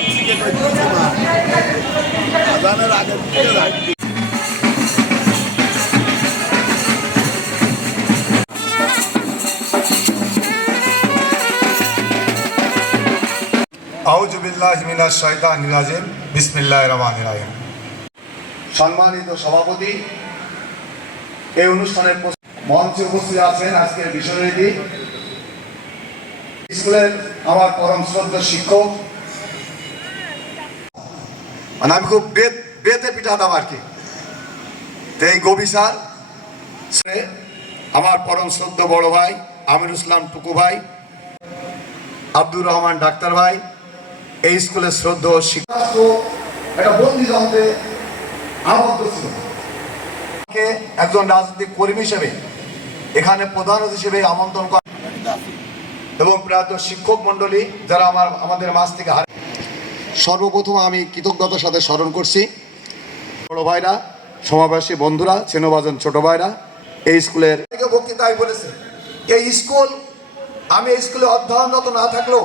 সব সম্মানিত সভাপতি, এই অনুষ্ঠানের মঞ্চে উপস্থিত আছেন আজকের বিষয়টি স্কুলের আমার পরম শ্রদ্ধা শিক্ষক মানে আমি খুব বেদ বেতে পিঠাতাম আর কি তো এই গবি স্যার সে আমার পরম শ্রদ্ধ বড় ভাই আমির ইসলাম টুকু ভাই আব্দুর রহমান ডাক্তার ভাই এই স্কুলের শ্রদ্ধ শিক্ষক একটা বন্দি যন্ত্রে আবদ্ধ ছিল। একজন রাজনৈতিক কর্মী হিসেবে এখানে প্রধান হিসেবে আমন্ত্রণ করা এবং প্রাত শিক্ষক মণ্ডলী যারা আমার, আমাদের মাঝ থেকে হার সর্বপ্রথম আমি কৃতজ্ঞতার সাথে স্মরণ করছি। বড় ভাইরা, সমাবেশী বন্ধুরা, চেনবাজন ছোট ভাইরা, এই স্কুলের বক্তৃতায় বলেছে, এই স্কুল আমি এই স্কুলে অধ্যয়নরত না থাকলেও